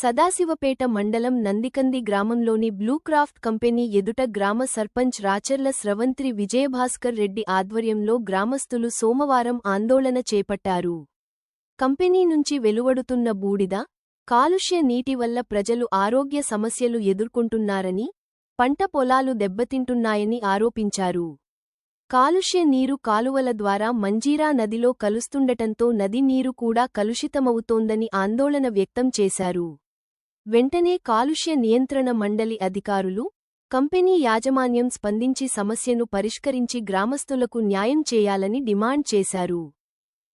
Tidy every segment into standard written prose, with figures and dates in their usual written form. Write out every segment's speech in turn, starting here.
సదాశివపేట మండలం నందికంది గ్రామంలోని బ్లూక్రాఫ్ట్ కంపెనీ ఎదుట గ్రామ సర్పంచ్ రాచర్ల స్రవంత్రి విజయభాస్కర్ రెడ్డి ఆధ్వర్యంలో గ్రామస్తులు సోమవారం ఆందోళన చేపట్టారు. కంపెనీ నుంచి వెలువడుతున్న బూడిద, కాలుష్య నీటి వల్ల ప్రజలు ఆరోగ్య సమస్యలు ఎదుర్కొంటున్నారని, పంట పొలాలు దెబ్బతింటున్నాయని ఆరోపించారు. కాలుష్య నీరు కాలువల ద్వారా మంజీరా నదిలో కలుస్తుండటంతో నది నీరు కూడా కలుషితమవుతోందని ఆందోళన వ్యక్తం చేశారు. వెంటనే కాలుష్య నియంత్రణ మండలి అధికారులు, కంపెనీ యాజమాన్యం స్పందించి సమస్యను పరిష్కరించి గ్రామస్తులకు న్యాయం చేయాలని డిమాండ్ చేశారు.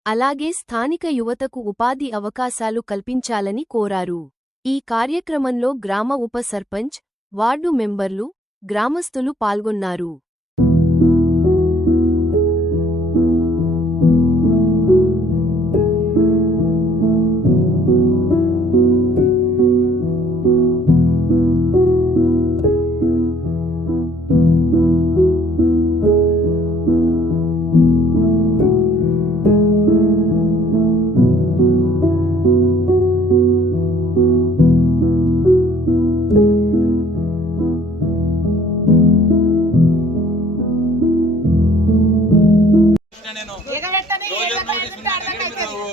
అలాగే స్థానిక యువతకు ఉపాధి అవకాశాలు కల్పించాలని కోరారు. ఈ కార్యక్రమంలో గ్రామ ఉప సర్పంచ్, వార్డు మెంబర్లు, గ్రామస్తులు పాల్గొన్నారు.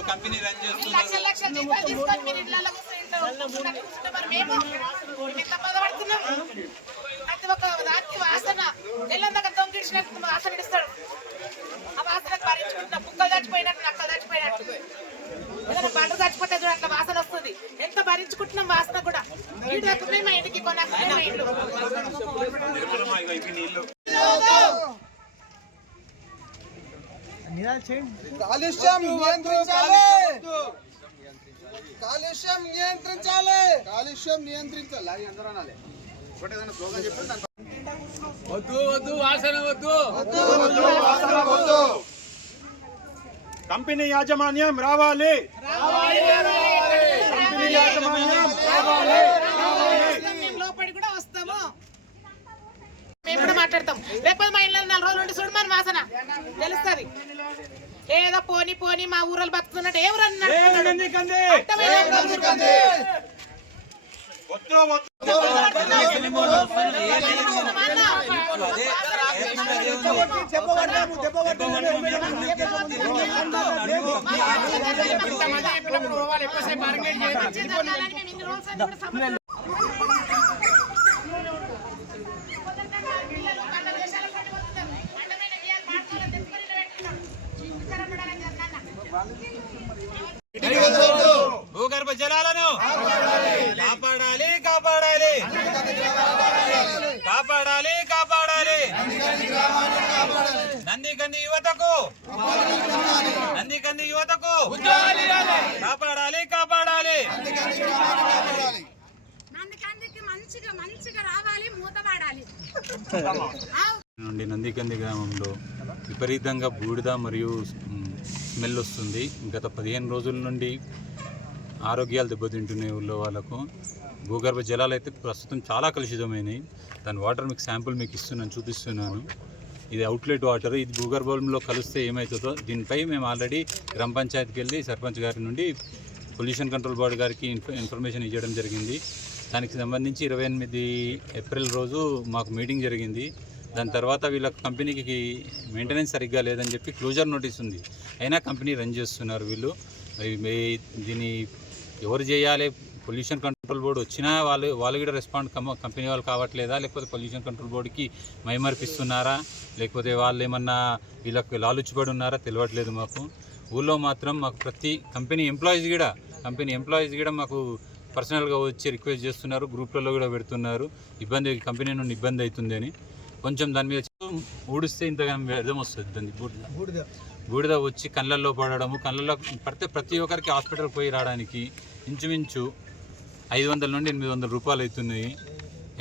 కంపెనీ రన్ చేస్తున్నాడు. ఆ వాసన భరించుకుంటున్నా, కుక్కలు చచ్చిపోయినట్టు, నక్కలు చచ్చిపోయినట్టు, ఏదైనా బండ్లు చచ్చిపోతే అట్లా వాసన వస్తుంది. ఎంత భరించుకుంటున్నాం వాసన కూడా. ఇటుకున్నాయి మా ఇంటికి కొనకున్నాయి మా ఇల్లు. కాలుష్యం నియంత్రించాలి, కాలుష్యం నియంత్రించాలి, కాలుష్యం నియంత్రించాలి. అందరూ అనాలి. వద్దు వద్దు వాసన వద్దు, కంపెనీ యాజమాన్యం రావాలి, కంపెనీ యాజమాన్యం రావాలి. మేము లోపలికి కూడా వస్తాము, మేము కూడా మాట్లాడతాం. లేకపోతే మా ఇళ్ళలో 4 రోజులు ఉండి చూడు మన వాసన తెలుస్తుంది. ఏదో పోని పోని మా ఊరలు బతుకుతున్నట్టు ఎవరన్నా భూగర్భ జలాలను కాపాడాలి కాపాడాలి కాపాడాలి కాపాడాలి. నందికంది యువతకు, నందికంది యువతకు కాపాడాలి కాపాడాలి. నుండి నందికంది గ్రామంలో విపరీతంగా బూడిద మరియు స్మెల్ వస్తుంది. గత 15 రోజుల నుండి ఆరోగ్యాలు దెబ్బతింటున్నాయి ఊళ్ళో వాళ్ళకు. భూగర్భ జలాలు అయితే ప్రస్తుతం చాలా కలుషితమైనవి. దాని వాటర్ మీకు శాంపుల్ మీకు ఇస్తున్నాను, చూపిస్తున్నాను. ఇది అవుట్లెట్ వాటర్. ఇది భూగర్భంలో కలిస్తే ఏమవుతుందో దీనిపై మేము ఆల్రెడీ గ్రామ పంచాయతీకి వెళ్ళి సర్పంచ్ గారి నుండి పొల్యూషన్ కంట్రోల్ బోర్డు గారికి ఇన్ఫర్మేషన్ ఇవ్వడం జరిగింది. దానికి సంబంధించి 28 ఏప్రిల్ రోజు మాకు మీటింగ్ జరిగింది. దాని తర్వాత వీళ్ళ కంపెనీకి మెయింటెనెన్స్ సరిగ్గా లేదని చెప్పి క్లోజర్ నోటీస్ ఉంది. అయినా కంపెనీ రన్ చేస్తున్నారు వీళ్ళు. దీన్ని ఎవరు చేయాలి? పొల్యూషన్ కంట్రోల్ బోర్డు వచ్చినా వాళ్ళు కూడా రెస్పాండ్ కంపెనీ వాళ్ళు కావట్లేదా, లేకపోతే పొల్యూషన్ కంట్రోల్ బోర్డుకి మైమర్పిస్తున్నారా, లేకపోతే వాళ్ళు ఏమన్నా వీళ్ళకి లాలుచిపడి ఉన్నారా తెలియట్లేదు మాకు. ఊళ్ళో మాత్రం మాకు ప్రతి కంపెనీ ఎంప్లాయీస్ కూడా మాకు పర్సనల్గా వచ్చి రిక్వెస్ట్ చేస్తున్నారు, గ్రూప్లలో కూడా పెడుతున్నారు. కంపెనీ నుండి ఇబ్బంది అవుతుంది అని. కొంచెం దాని మీద ఊడిస్తే ఇంతగానో వ్యర్థం వస్తుంది. దాన్ని బూడిద వచ్చి కళ్ళల్లో పడడము, కళ్ళల్లో పడితే ప్రతి ఒక్కరికి హాస్పిటల్ పోయి రావడానికి ఇంచుమించు 500 నుండి 800 రూపాయలు అవుతున్నాయి.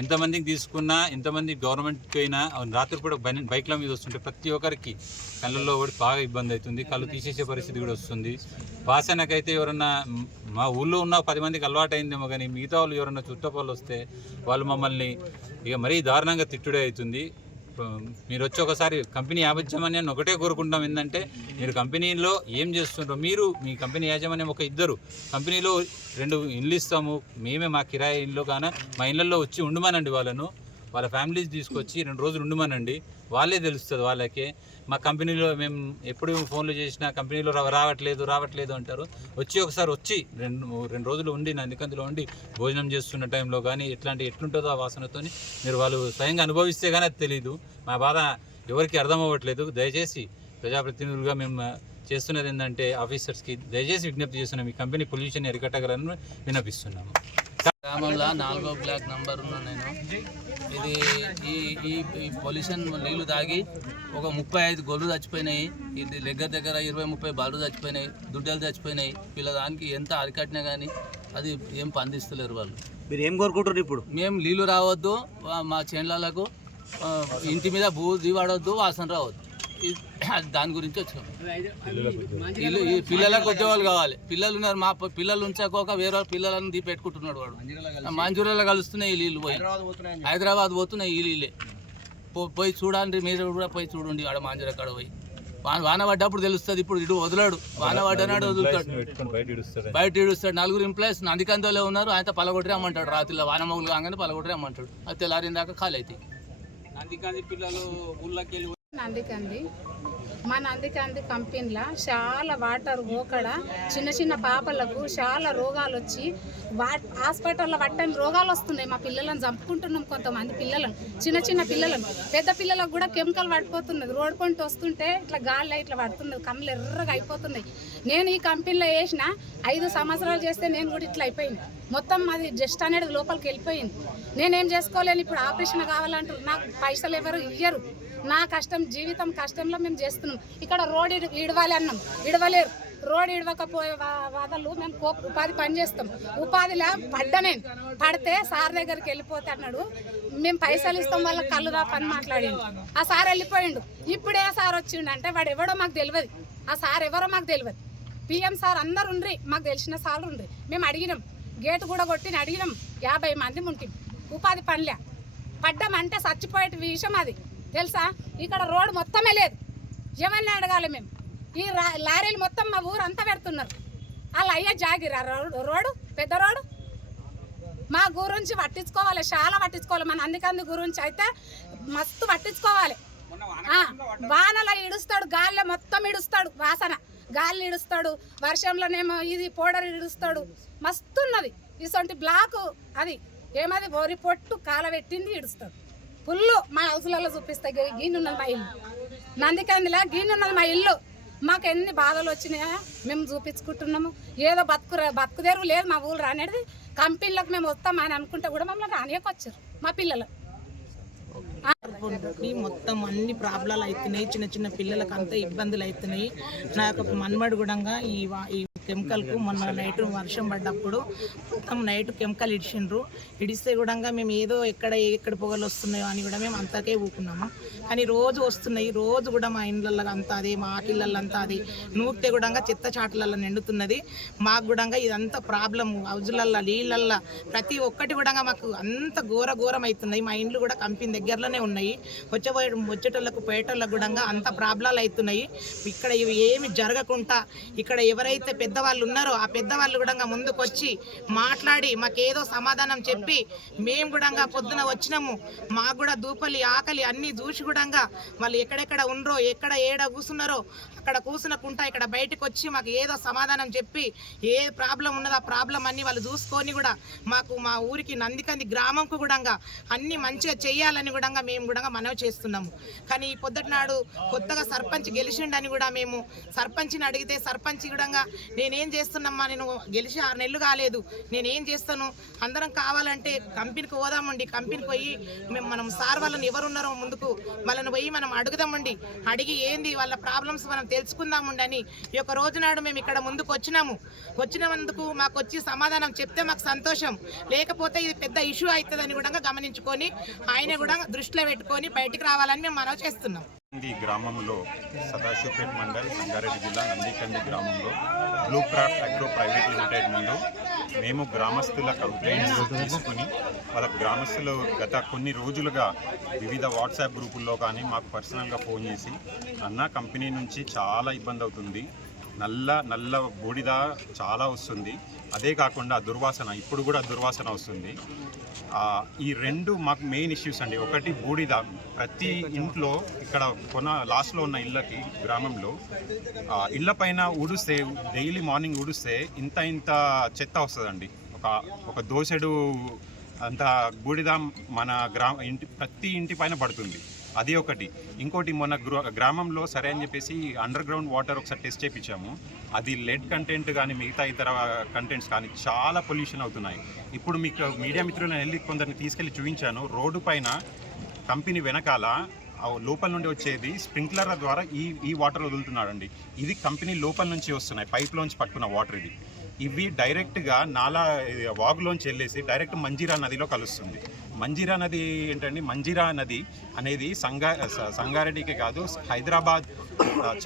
ఎంతమందికి తీసుకున్నా, ఎంతమంది గవర్నమెంట్కి అయినా రాత్రిపూట బైక్ల మీద వస్తుంటే ప్రతి ఒక్కరికి కళ్ళల్లో పడి బాగా ఇబ్బంది అవుతుంది. కళ్ళు తీసేసే పరిస్థితి కూడా వస్తుంది. వాసనకైతే ఎవరన్నా మా ఊళ్ళో ఉన్న 10 మందికి అలవాటు అయిందేమో, కానీ మిగతా వాళ్ళు ఎవరన్నా చుట్టపళ్ళు వస్తే వాళ్ళు మమ్మల్ని ఇక మరీ దారుణంగా తిట్టుడే అవుతుంది. మీరు వచ్చి ఒకసారి కంపెనీ యాజమాన్యాన్ని ఒకటే కోరుకుంటాం, ఏంటంటే మీరు కంపెనీలో ఏం చేస్తుంటారో, మీరు మీ కంపెనీ యాజమాన్యం ఒక ఇద్దరు కంపెనీలో 2 ఇండ్లు ఇస్తాము మేమే, మా కిరాయి ఇంట్లో కానీ మా ఇళ్ళల్లో వచ్చి ఉండమనండి, వాళ్ళ ఫ్యామిలీస్ తీసుకొచ్చి 2 రోజులు ఉండమనండి, వాళ్ళే తెలుస్తుంది వాళ్ళకే. మా కంపెనీలో మేము ఎప్పుడు ఫోన్లు చేసినా కంపెనీలో రావట్లేదు అంటారు. ఒకసారి వచ్చి 2 రోజులు ఉండి నందికందిలో ఉండి భోజనం చేస్తున్న టైంలో కానీ ఎట్లుంటుందో ఆ వాసనతో మీరు వాళ్ళు స్వయంగా అనుభవిస్తే కానీ అది తెలియదు. మా బాధ ఎవరికి అర్థం అవ్వట్లేదు. దయచేసి ప్రజాప్రతినిధులుగా మేము చేస్తున్నది ఏంటంటే ఆఫీసర్స్కి దయచేసి విజ్ఞప్తి చేస్తున్నాం, ఈ కంపెనీ పొల్యూషన్ అరికట్టగలని విన్నపిస్తున్నాము. గ్రామంలో 4వ బ్లాక్ నంబర్ ఉన్నా నేను. ఇది ఈ పొల్యూషన్ నీళ్లు తాగి ఒక 35 గొర్రెలు చచ్చిపోయినాయి. ఇది దగ్గర 20-30 బాలు చచ్చిపోయినాయి, దుడ్డలు చచ్చిపోయినాయి. దానికి ఎంత అరికట్టినా కానీ అది ఏం పండిస్తలేరు వాళ్ళు. మీరు ఏం కోరుకుంటారు ఇప్పుడు? మేము నీళ్లు రావద్దు, మా చేనులకు ఇంటి మీద బూది వాడవద్దు, వాసన రావద్దు, దాని గురించి వచ్చినాం. ఈ పిల్లలకు ఉద్యోగాలు కావాలి. పిల్లలు ఉన్నారు, మా పిల్లలు ఉంచకోక వేరే పిల్లలను పెట్టుకుంటున్నాడు వాడు. మంజూరాలో కలుస్తున్నాయి ఈ నీళ్ళు, పోయి హైదరాబాద్ పోతున్నాయి ఈ నీళ్ళే. పోయి చూడండి, మీరు కూడా పోయి చూడండి ఆడ మంజూరా కాడ పోయి. వాన పడ్డప్పుడు తెలుస్తుంది. ఇప్పుడు ఇటు వదలాడు, వాన పడ్డనాడు వదులుతాడు, బయట ఇడుస్తాడు. 4 ఎంప్లాయీస్ నందికందోలో ఉన్నారు, ఆయన పలగొట్టి రమ్మంటాడు. రాత్రిలో వాన మొగులు కాగానే పలగొట్టి రమ్మంటాడు. అది తెల్లారిన దాకా ఖాళీ అవుతాయి. నందికంది పిల్లలు ఊళ్ళకి వెళ్ళి మా నందికంది కంపెనీలో చాలా వాటర్ పోకడ చిన్న పాపలకు చాలా రోగాలు వచ్చి హాస్పిటల్లో పట్టని రోగాలు వస్తున్నాయి. మా పిల్లలను చంపుకుంటున్నాం, కొంతమంది పిల్లలను, చిన్న పిల్లలను. పెద్ద పిల్లలకు కూడా కెమికల్ పడిపోతున్నది. రోడ్ పంట వస్తుంటే ఇట్లా గాలి ఇట్లా పడుతున్నది, కళ్ళు ఎర్రగా అయిపోతున్నాయి. నేను ఈ కంపెనీలో చేసిన 5 సంవత్సరాలు చేస్తే నేను కూడా ఇట్లా అయిపోయింది. మొత్తం అది జస్ట్ అనేది లోపలికి వెళ్ళిపోయింది. నేనేం చేసుకోలేను. ఇప్పుడు ఆపరేషన్ కావాలంటారు, నాకు పైసలు ఎవరు ఇయ్యరు. నా కష్టం, జీవితం కష్టంలో మేము చేస్తున్నాం. ఇక్కడ రోడ్ ఇడవాలి అన్నాం, ఇడవలేరు. రోడ్ ఇడవకపోయే వాదలు మేము ఉపాధి పని చేస్తాం. ఉపాధిలో నేను పడితే సార్ దగ్గరికి వెళ్ళిపోతే అన్నాడు, మేము పైసలు ఇస్తాం వాళ్ళ కళ్ళు దా పని మాట్లాడిండు. ఆ సార్ వెళ్ళిపోయిండు. ఇప్పుడే సార్ వచ్చిండు అంటే వాడు ఎవడో మాకు తెలియదు. ఆ సార్ ఎవరో మాకు తెలియదు. పిఎం సార్ అందరు ఉండ్రి, మాకు తెలిసిన సార్లు ఉండ్రి. మేము అడిగినాం, గేటు కూడా కొట్టిన అడిగినాం. 50 మంది ఉంటాం, ఉపాధి పనిలే. పడ్డామంటే చచ్చిపోయే విషయం అది తెలుసా. ఇక్కడ రోడ్డు మొత్తమే లేదు, ఎవరిని అడగాలి మేము. ఈ లారీలు మొత్తం మా ఊరు అంతా పెడుతున్నారు. వాళ్ళు అయ్యే జాగిరా రోడ్డు, పెద్ద రోడ్డు. మా గురించి పట్టించుకోవాలి, చాలా పట్టించుకోవాలి. మన నందికంది గురించి అయితే మస్తు పట్టించుకోవాలి. వానలో ఇడుస్తాడు, గాలిలో మొత్తం ఇడుస్తాడు, వాసన గాలి ఇడుస్తాడు, వర్షంలోనేమో ఇది పౌడర్ ఇడుస్తాడు. మస్తు ఉన్నది ఇసొంటి బ్లాకు. అది ఏమది వరి పొట్టు కాలబెట్టింది ఇడుస్తాడు ఫుల్. మా హౌస్లలో చూపిస్తాయి. గీనున్నది మా ఇల్లు, నందికందిలా గీనున్నది మా ఇల్లు. మాకు ఎన్ని బాధలు వచ్చినాయా మేము చూపించుకుంటున్నాము. ఏదో బతుకుదేరు లేదు మా ఊళ్ళు రానేది. కంపెనీలకు మేము వస్తామని అనుకుంటే కూడా మమ్మల్ని రానియకొచ్చారు మా పిల్లలు. మొత్తం అన్ని ప్రాబ్లాలు అవుతున్నాయి. చిన్న పిల్లలకు అంతా ఇబ్బందులు అవుతున్నాయి. నా యొక్క మన్మడు కూడా ఈ కెమికల్కు మొన్న నైట్ వర్షం పడ్డప్పుడు మొత్తం నైట్ కెమికల్ ఇడిచిండ్రు. ఇడిస్తే కూడా మేము ఏదో ఎక్కడ పొగలు వస్తున్నాయో అని కూడా మేము అంతకే ఊకున్నాము. కానీ రోజు వస్తున్నాయి, రోజు కూడా మా ఇండ్లలో అంతా అది, మా ఆకిళ్ళల్లో అంతా అది నూరితే కూడా చెత్త చాటులలో నిండుతున్నది. మాకు కూడా ఇదంతా ప్రాబ్లము. హౌజులల్లో నీళ్ళల్లో ప్రతి ఒక్కటి కూడా మాకు అంత ఘోరం అవుతున్నాయి. మా ఇండ్లు కూడా కంపెనీ దగ్గరలోనే ఉన్నాయి. వచ్చేటోళ్ళకు పోయేటోళ్ళకు కూడా అంత ప్రాబ్లాలు అవుతున్నాయి. ఇక్కడ ఇవి ఏమి జరగకుండా ఇక్కడ ఎవరైతే పెద్దవాళ్ళు ఉన్నారో ఆ పెద్దవాళ్ళు కూడా ముందుకు వచ్చి మాట్లాడి మాకేదో సమాధానం చెప్పి మేము కూడా పొద్దున వచ్చినాము. మాకు కూడా దూపలి ఆకలి అన్నీ చూసి కూడా వాళ్ళు ఎక్కడెక్కడ ఉండరో ఏడ కూర్చున్నారో అక్కడ కూర్చునకుంటా ఇక్కడ బయటకు వచ్చి మాకు ఏదో సమాధానం చెప్పి ఏ ప్రాబ్లం ఉన్నదో ఆ ప్రాబ్లం అన్ని వాళ్ళు చూసుకొని కూడా మాకు మా ఊరికి నందికంది గ్రామంకు కూడా అన్ని మంచిగా చేయాలని కూడా మేము కూడా మనవి చేస్తున్నాము. కానీ ఈ పొద్దుటి నాడు కొత్తగా సర్పంచ్ గెలిచిండని కూడా మేము సర్పంచ్ని అడిగితే సర్పంచ్ కూడా నేనేం చేస్తున్నామ్మా, నేను గెలిచి 6 నెలలు కాలేదు, నేనేం చేస్తాను, అందరం కావాలంటే కంపెనీకి పోదామండి, కంపెనీకి పోయి మనం సార్ వాళ్ళని ఎవరున్నారో ముందుకు వాళ్ళని పోయి మనం అడుగుదామండి, అడిగి ఏంది వాళ్ళ ప్రాబ్లమ్స్ మనం తెలుసుకుందామండి అని ఈ యొక్క రోజు నాడు మేము ఇక్కడ ముందుకు వచ్చినందుకు మాకు వచ్చి సమాధానం చెప్తే మాకు సంతోషం. లేకపోతే ఇది పెద్ద ఇష్యూ అవుతుందని కూడా గమనించుకొని ఆయన కూడా దృష్టిలో పెట్టుకొని బయటికి రావాలని మేము మనవి చేస్తున్నాం. నందికంది గ్రామంలో సదాశివపేట్ మండల్ సంగారెడ్డి జిల్లా నందికంది గ్రామంలో blue craft agro private limited ముందు మేము గ్రామస్తుల కంప్లైంట్స్ తీసుకుని వాళ్ళ గ్రామస్తులు గత కొన్ని రోజులుగా వివిధ వాట్సాప్ గ్రూపుల్లో కానీ మాకు పర్సనల్గా ఫోన్ చేసి అన్న కంపెనీ నుంచి చాలా ఇబ్బంది అవుతుంది, నల్ల బూడిద చాలా వస్తుంది, అదే కాకుండా దుర్వాసన ఇప్పుడు కూడా దుర్వాసన వస్తుంది. ఈ రెండు మాకు మెయిన్ ఇష్యూస్ అండి. ఒకటి బూడిద, ప్రతి ఇంట్లో ఇక్కడ లాస్ట్లో ఉన్న ఇళ్ళకి గ్రామంలో ఇళ్ళ పైన ఊడుస్తే డైలీ మార్నింగ్ ఊడుస్తే ఇంత చెత్త వస్తుందండి. ఒక దోసెడు అంత బూడిద మన ప్రతి ఇంటి పైన పడుతుంది. అది ఒకటి. ఇంకోటి మొన్న గ్రామంలో సరే అని చెప్పేసి అండర్ గ్రౌండ్ వాటర్ ఒకసారి టెస్ట్ చేయించాము. అది లెడ్ కంటెంట్ కానీ మిగతా ఇతర కంటెంట్స్ కానీ చాలా పొల్యూషన్ అవుతున్నాయి. ఇప్పుడు మీకు మీడియా మిత్రులను వెళ్ళి కొందరిని తీసుకెళ్ళి చూపించాను. రోడ్డు పైన కంపెనీ వెనకాల లోపల నుండి వచ్చేది స్ప్రింక్లర్ల ద్వారా ఈ వాటర్ వదులుతున్నాడండి. ఇది కంపెనీ లోపల నుంచి వస్తున్నాయి, పైప్లోంచి పట్టుకున్న వాటర్. ఇవి డైరెక్ట్గా వాగులోంచి వెళ్ళేసి డైరెక్ట్ మంజీరా నదిలో కలుస్తుంది. మంజీరా నది ఏంటండి? మంజీరా నది అనేది సంగారెడ్డికి కాదు, హైదరాబాద్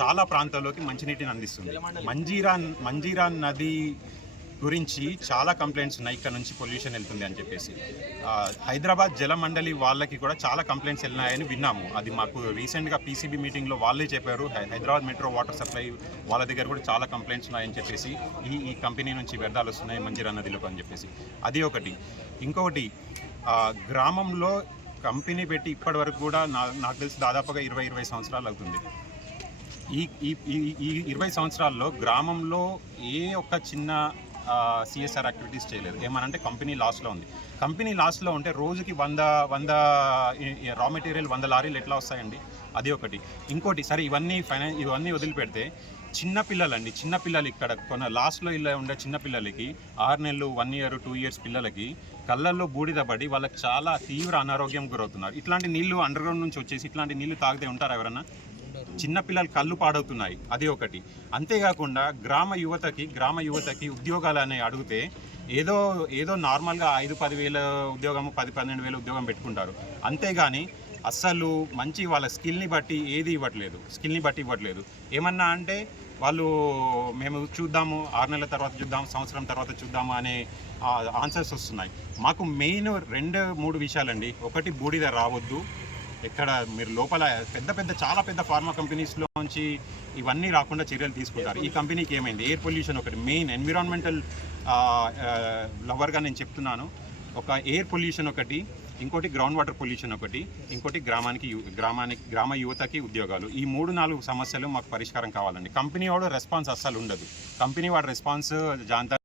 చాలా ప్రాంతాల్లోకి మంచినీటిని అందిస్తుంది. మంజీరా నది గురించి చాలా కంప్లైంట్స్ ఉన్నాయి, ఇక్కడ నుంచి పొల్యూషన్ వెళ్తుంది అని చెప్పేసి. హైదరాబాద్ జల మండలి వాళ్ళకి కూడా చాలా కంప్లైంట్స్ వెళ్ళినాయని విన్నాము. అది మాకు రీసెంట్గా పీసీబీ మీటింగ్లో వాళ్ళే చెప్పారు. హైదరాబాద్ మెట్రో వాటర్ సప్లై వాళ్ళ దగ్గర కూడా చాలా కంప్లైంట్స్ ఉన్నాయని చెప్పేసి, ఈ కంపెనీ నుంచి వ్యర్థాలు వస్తున్నాయి మంజీరా నదిలోకి అని చెప్పేసి. అది ఒకటి. ఇంకొకటి, గ్రామంలో కంపెనీ పెట్టి ఇప్పటి వరకు కూడా నాకు తెలిసి దాదాపుగా 20 సంవత్సరాలు అవుతుంది. ఈ 20 సంవత్సరాల్లో గ్రామంలో ఏ ఒక్క చిన్న సిఎస్ఆర్ యాక్టివిటీస్ చేయలేదు. ఏమనంటే కంపెనీ లాస్లో ఉంది. కంపెనీ లాస్లో ఉంటే రోజుకి 100 రా మెటీరియల్ 100 లారీలు ఎట్లా వస్తాయండి? అది ఒకటి. ఇంకోటి, సరే ఇవన్నీ వదిలిపెడితే చిన్నపిల్లలు ఇక్కడ లాస్ట్లో ఇలా ఉండే చిన్నపిల్లలకి 6 నెలలు, 1 year, 2 years పిల్లలకి కళ్ళల్లో బూడిద పడి వాళ్ళకి చాలా తీవ్ర అనారోగ్యం గురవుతున్నారు. ఇట్లాంటి నీళ్లు అండర్ గ్రౌండ్ నుంచి వచ్చేసి ఇట్లాంటి నీళ్లు తాగితే ఉంటారా ఎవరన్నా? చిన్నపిల్లలు కళ్ళు పాడవుతున్నాయి. అది ఒకటి. అంతేకాకుండా గ్రామ యువతకి ఉద్యోగాలు అని అడిగితే ఏదో నార్మల్గా 5-10 వేల ఉద్యోగం, 10-12 వేల ఉద్యోగం పెట్టుకుంటారు. అంతేగాని అస్సలు మంచి వాళ్ళ స్కిల్ని బట్టి ఇవ్వట్లేదు. ఏమన్నా అంటే వాళ్ళు మేము చూద్దాము, 6 నెలల తర్వాత చూద్దాం, సంవత్సరం తర్వాత చూద్దాము అనే ఆన్సర్స్ వస్తున్నాయి. మాకు మెయిన్ 2-3 విషయాలండి. ఒకటి, బూడిద రావద్దు. ఎక్కడ మీరు లోపల చాలా పెద్ద ఫార్మా కంపెనీస్లోంచి ఇవన్నీ రాకుండా చర్యలు తీసుకుంటారు. ఈ కంపెనీకి ఏమైంది? ఎయిర్ పొల్యూషన్ ఒకటి. మెయిన్ ఎన్విరాన్మెంటల్ లవర్గా నేను చెప్తున్నాను. ఒక ఎయిర్ పొల్యూషన్ ఒకటి, ఇంకోటి గ్రౌండ్ వాటర్ పొల్యూషన్ ఒకటి, ఇంకోటి గ్రామ యువతకి ఉద్యోగాలు. ఈ 3-4 సమస్యలు మాకు పరిష్కారం కావాలండి. కంపెనీ వాడు రెస్పాన్స్ అస్సలు ఉండదు. కంపెనీ వాడు రెస్పాన్స్